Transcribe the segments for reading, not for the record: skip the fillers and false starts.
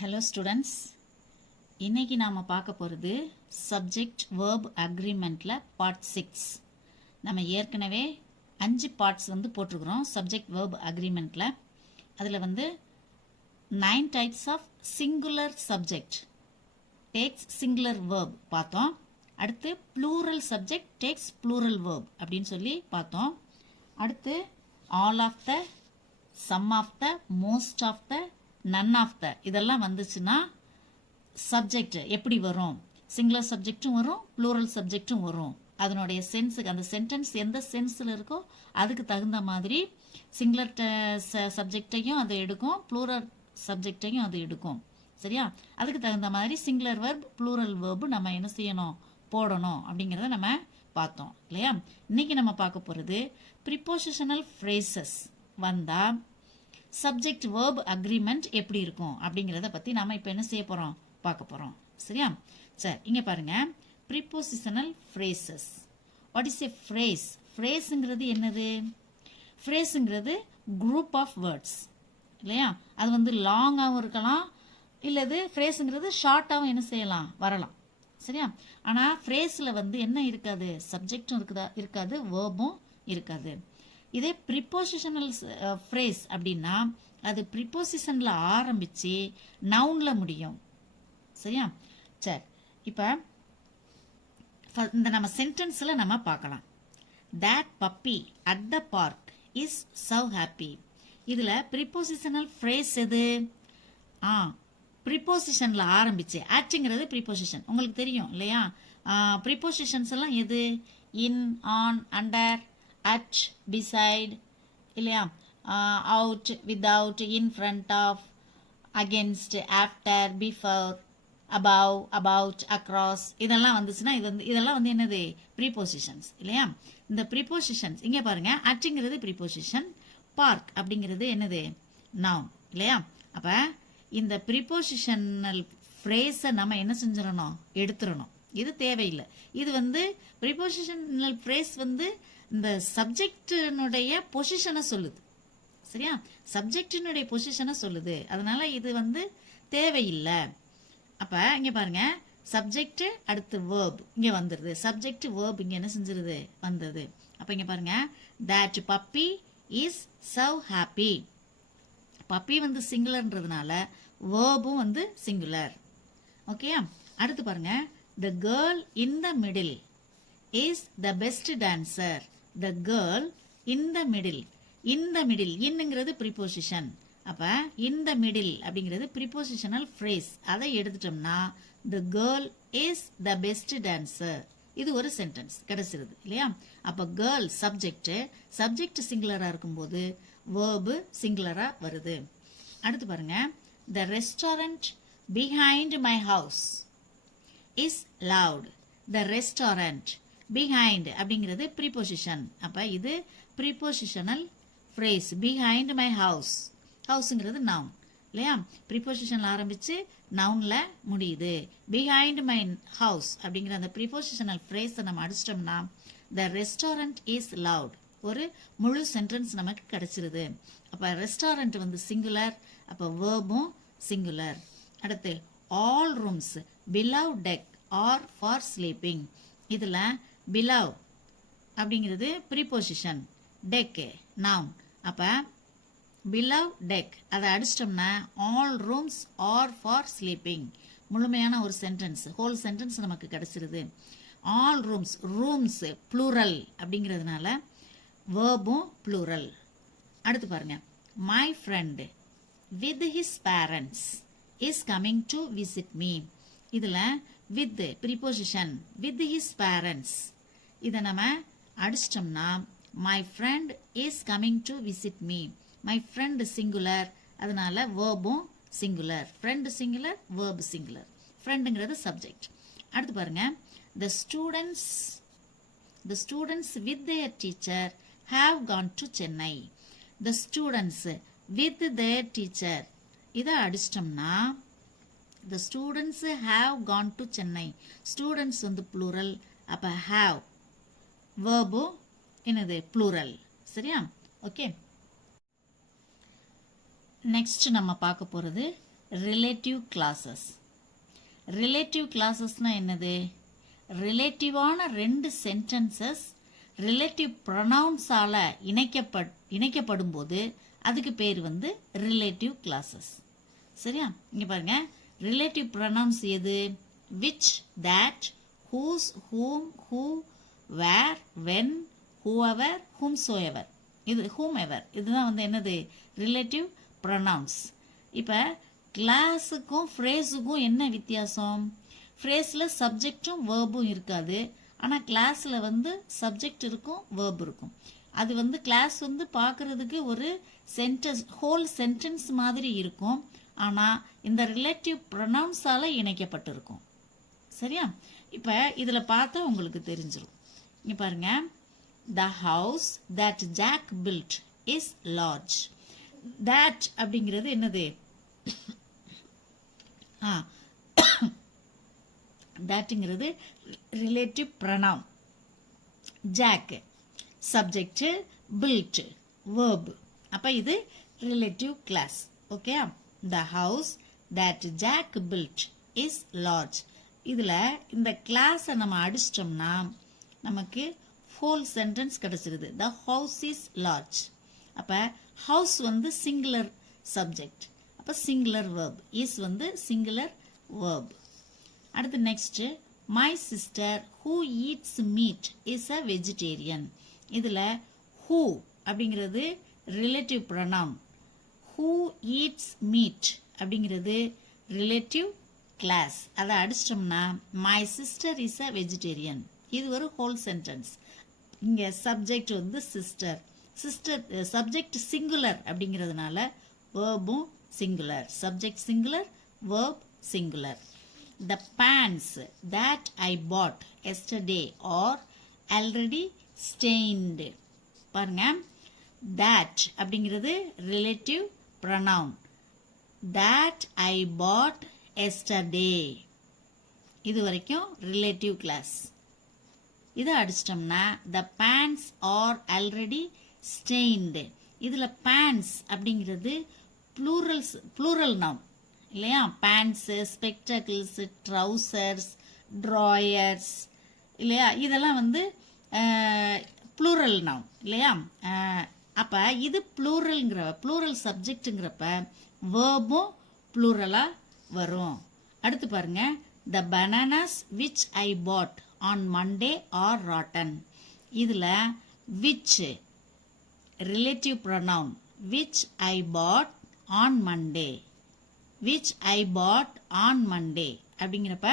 Hello students, இன்னைக்கு நாம் பார்க்க போகிறது சப்ஜெக்ட் வேர்ப் அக்ரிமெண்ட்டில் பார்ட் 6. நம்ம ஏற்கனவே 5 பார்ட்ஸ் போட்டிருக்கிறோம் சப்ஜெக்ட் வேர்ப் அக்ரிமெண்ட்டில். அதில் 9 types of singular subject takes singular verb பார்த்தோம். அடுத்து plural subject takes plural verb அப்படின்னு சொல்லி பார்த்தோம். அடுத்து all of the, some of the, most of the, none of the இதெல்லாம் வந்துச்சுன்னா சப்ஜெக்ட் எப்படி வரும்? சிங்குலர் சப்ஜெக்டும் வரும், ப்ளூரல் சப்ஜெக்டும் வரும். அதனுடைய சென்ஸுக்கு, அந்த சென்டென்ஸ் எந்த சென்ஸில் இருக்கோ அதுக்கு தகுந்த மாதிரி சிங்குலர் சப்ஜெக்டையும் அது எடுக்கும், ப்ளூரல் சப்ஜெக்டையும் அது எடுக்கும். சரியா? அதுக்கு தகுந்த மாதிரி சிங்குலர் வேர்ப் ப்ளூரல் வேர்பு நம்ம என்ன செய்யணும், போடணும் அப்படிங்கிறத நம்ம பார்த்தோம் இல்லையா? இன்னைக்கு நம்ம பார்க்க போகிறது ப்ரிப்போசிஷனல் ஃப்ரேசஸ் வந்தால் சப்ஜெக்ட் வேர்ப் அக்ரிமெண்ட் எப்படி இருக்கும் அப்படிங்கிறத பற்றி நாம் இப்போ என்ன செய்ய போகிறோம், பார்க்க போகிறோம். சரியா? சரி, இங்கே பாருங்க, prepositional phrases. What is a phrase? ஃப்ரேஸுங்கிறது என்னது? ஃப்ரேஸுங்கிறது குரூப் ஆஃப் வேர்ட்ஸ் இல்லையா? அது லாங்காகவும் இருக்கலாம், இல்லது ஃப்ரேஸுங்கிறது ஷார்ட்டாகவும் என்ன செய்யலாம், வரலாம். சரியா? ஆனால் ஃப்ரேஸில் என்ன இருக்காது, சப்ஜெக்டும் இருக்காது, வேர்பும் இருக்காது. இதே ப்ரிப்போசிஷனல் ஃப்ரேஸ் அப்படின்னா அது ப்ரிப்போசிஷனில் ஆரம்பித்து நவுனில் முடியும். சரியா? சரி, இப்போ இந்த நம்ம சென்டென்ஸில் நம்ம பார்க்கலாம். That puppy at the park is so happy. இதில் ப்ரிப்போசிஷனல் ஃப்ரேஸ் எது? ப்ரிப்போசிஷனில் ஆரம்பிச்சு, ஆக்டுங்கிறது ப்ரிப்போசிஷன் உங்களுக்கு தெரியும் இல்லையா? ப்ரிப்போசிஷன்ஸ் எல்லாம் எது? In, on, under, at, beside இல்லையா? Out, without, in front of, against, after, before, above, about, across இதெல்லாம் வந்துச்சுன்னா இதெல்லாம் என்னது, ப்ரீபோசிஷன்ஸ் இல்லையா? இந்த ப்ரீபோசிஷன்ஸ் இங்கே பாருங்க, அட்டுங்கிறது ப்ரீபோசிஷன், பார்க் அப்படிங்கிறது என்னது, நவுன் இல்லையா? அப்போ இந்த ப்ரீபோசிஷனல் ஃப்ரேஸை நம்ம என்ன செஞ்சிடணும், எடுத்துடணும். இது தேவையில்லை. இது ப்ரீபோசிஷனல் ஃப்ரேஸ் இந்த சப்ஜெக்டினுடைய பொசிஷனை சொல்லுது. சரியா? சப்ஜெக்டினுடைய பொசிஷனை சொல்லுது. அதனால இது தேவையில்லை. அப்போ இங்கே பாருங்க, சப்ஜெக்ட் அடுத்து வேர்ப் இங்கே வந்துடுது. சப்ஜெக்ட் வேர்ப் இங்கே என்ன செஞ்சிருது, வந்தது. அப்போ இங்கே பாருங்க, that puppy is so happy. Puppy சிங்குலர்ன்றதுனால வேர்பும் சிங்குலர். ஓகேயா? அடுத்து பாருங்க, the girl in the middle is the best dancer. The girl in the middle. In the middle, இன்னுங்கிறது preposition. அப்ப in the middle அப்படிங்கிறது prepositional phrase. அதை எடுத்துட்டோம்னா the girl is the best dancer. இது ஒரு சென்டென்ஸ் கிடைச்சிருது இல்லையா? அப்ப girl சப்ஜெக்ட் சிங்குலரா இருக்கும்போது verb சிங்குலரா வருது. அடுத்து பாருங்க, the restaurant behind my house is loud. The restaurant behind அப்படிங்கிறது preposition. அப்ப இது prepositional phrase. behind my house, ஹவுஸ்ங்கிறது noun இல்லையா? prepositionல ஆரம்பிச்சு nounல முடியுது. behind my house அப்படிங்கிற அந்த prepositional phrase நம்ம அடிச்சிட்டோம்னா the restaurant is loud ஒரு முழு சென்டென்ஸ் நமக்கு கிடைச்சிருது. அப்ப ரெஸ்டாரண்ட் சிங்குலர், அப்ப வேர்பும் சிங்குலர். அடுத்து all rooms below deck are for sleeping. இதுல below அப்படிங்கிறது preposition, deck noun. அப்ப below deck அதை அடிச்சிட்டோம்னா all rooms are for sleeping முழுமையான ஒரு சென்டென்ஸ், ஹோல் சென்டென்ஸ் நமக்கு கிடைச்சிருது. all rooms plural அப்படிங்கிறதுனால வேர்பும் plural. அடுத்து பாருங்க, my friend with his parents is coming to visit me. இதுல with preposition, with his parents இதை நம்ம அடிச்சிட்டோம்னா my friend is coming to visit me. my friend singular, அதனால வேர்பும் singular. friend singular, verb singular. friendங்கிறது subject. அடுத்து பாருங்க, the students with their teacher have gone to Chennai. the students with their teacher இதை அடிச்சிட்டோம்னா the students have gone to Chennai. students plural, அப்ப have verb என்னது, plural. சரியா? Okay, next நம்ம பார்க்க போகிறது relative classes. Relative கிளாஸஸ்னா என்னது? ரிலேட்டிவான ரெண்டு சென்டென்சஸ் ரிலேட்டிவ் ப்ரொனவுன்ஸால இணைக்கப்படும் போது அதுக்கு பேர் வந்து ரிலேட்டிவ் கிளாஸஸ். சரியா? இங்க பாருங்க, ரிலேட்டிவ் ப்ரொனவுன்ஸ் எது? Which, that, whose, whom, who, where, when, whoever, whomsoever. இது whomever, இதுதான் வந்து என்னது? Relative pronounce. இப்போ கிளாஸுக்கும் ஃப்ரேஸுக்கும் என்ன வித்தியாசம்? ஃப்ரேஸில் சப்ஜெக்டும் வேர்பும் இருக்காது. ஆனால் கிளாஸில் வந்து சப்ஜெக்ட் இருக்கும், வேர்ப் இருக்கும். அது வந்து கிளாஸ் வந்து பார்க்குறதுக்கு ஒரு சென்டென்ஸ், ஹோல் சென்டென்ஸ் மாதிரி இருக்கும். ஆனால் இந்த ரிலேட்டிவ் ப்ரொனவுன்ஸால் இணைக்கப்பட்டிருக்கும். சரியா? இப்போ இதில் பார்த்தா உங்களுக்கு தெரிஞ்சிடும். இங்கே பாருங்க, the house that Jack built is large. that அப்படிங்கிறது என்னது? thatங்கிறது relative pronoun. Jack subject, built verb. அப்போ இது relative clause. Okay? The house that Jack built is large. இதில் இந்த கிளாஸை நம்ம அடிச்சிட்டோம்னா நமக்கு ஹோல் சென்டென்ஸ் கிடைச்சிருது. The house is large. அப்போ ஹவுஸ் வந்து சிங்குலர் சப்ஜெக்ட், அப்போ சிங்குலர் வேர்ப். இஸ் வந்து சிங்குலர் வேர்ப். அடுத்து next, my sister who eats meat is a vegetarian. இதில் ஹூ அப்படிங்கிறது relative pronoun. Who eats meat அப்படிங்கிறது ரிலேட்டிவ் கிளாஸ். அதை அடிச்சிட்டோம்னா my sister is a vegetarian. இது ஒரு ஹோல் சென்டென்ஸ். இங்கே சப்ஜெக்ட் வந்து சிஸ்டர். சிஸ்டர் சப்ஜெக்ட் சிங்குலர் அப்படிங்கிறதுனால வேர்பும் singular. Subject singular, verb singular. The pants that I bought yesterday are already stained. பாருங்க, that அப்படிங்கிறது relative pronoun. that I bought yesterday இது வரைக்கும் ரிலேட்டிவ் கிளாஸ். இதை அடிச்சிட்டோம்னா the pants are already stained. இதில் pants அப்படிங்கிறது plural noun இல்லையா? Bands, ஸ்பெக்டக்கிள்ஸு, trousers, drawers இல்லையா? இதெல்லாம் வந்து ப்ளூரல் நவுன் இல்லையா? அப்போ இது ப்ளூரல் சப்ஜெக்ட்டுங்கிறப்ப வேர்பும் ப்ளூரலாக வரும். அடுத்து பாருங்க, the bananas which I bought on Monday are rotten. இதில் which relative pronoun. Which I bought on Monday, which I bought on Monday அப்படிங்கிறப்ப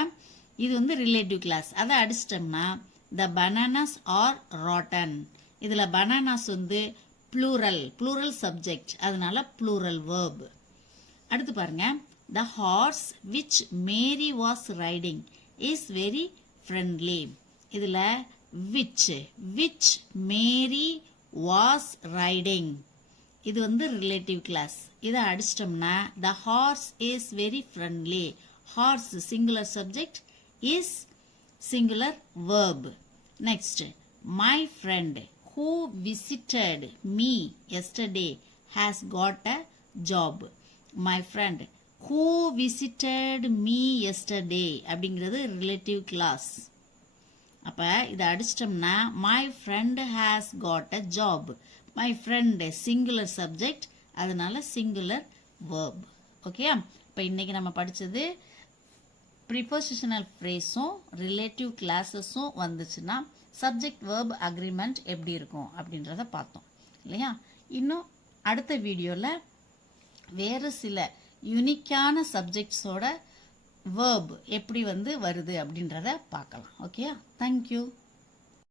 இது வந்து ரிலேட்டிவ் கிளாஸ். அதை அடிச்சிட்டோம்னா the bananas are rotten. இதில் பனானாஸ் வந்து ப்ளூரல் சப்ஜெக்ட், அதனால plural verb. அடுத்து பாருங்க, the horse which Mary was riding is very friendly. இதில் which Mary was riding இது வந்து ரிலேட்டிவ் கிளாஸ். இதை அடிச்சிட்டோம்னா the horse is very friendly. Horse singular subject, is singular verb. Next, my friend who visited me yesterday has got a job. My friend who visited me yesterday அப்படிங்கிறது relative clause. அப்போ இதை அடிச்சிட்டோம்னா my friend has got a job. My friend singular subject, அதனால singular verb. Okay? இப்போ இன்னைக்கு நம்ம படித்தது ப்ரிபோசிஷனல் ஃப்ரேஸும் relative கிளாஸஸும் வந்துச்சுன்னா சப்ஜெக்ட் வேர்ப் அக்ரிமெண்ட் எப்படி இருக்கும் அப்படின்றத பார்த்தோம் இல்லையா? இன்னும் அடுத்த வீடியோவில் வேறு சில யூனிக்கான சப்ஜெக்ட்ஸோட வேர்ப் எப்படி வந்து வருது அப்படின்றத பார்க்கலாம். ஓகே? தேங்க்யூ.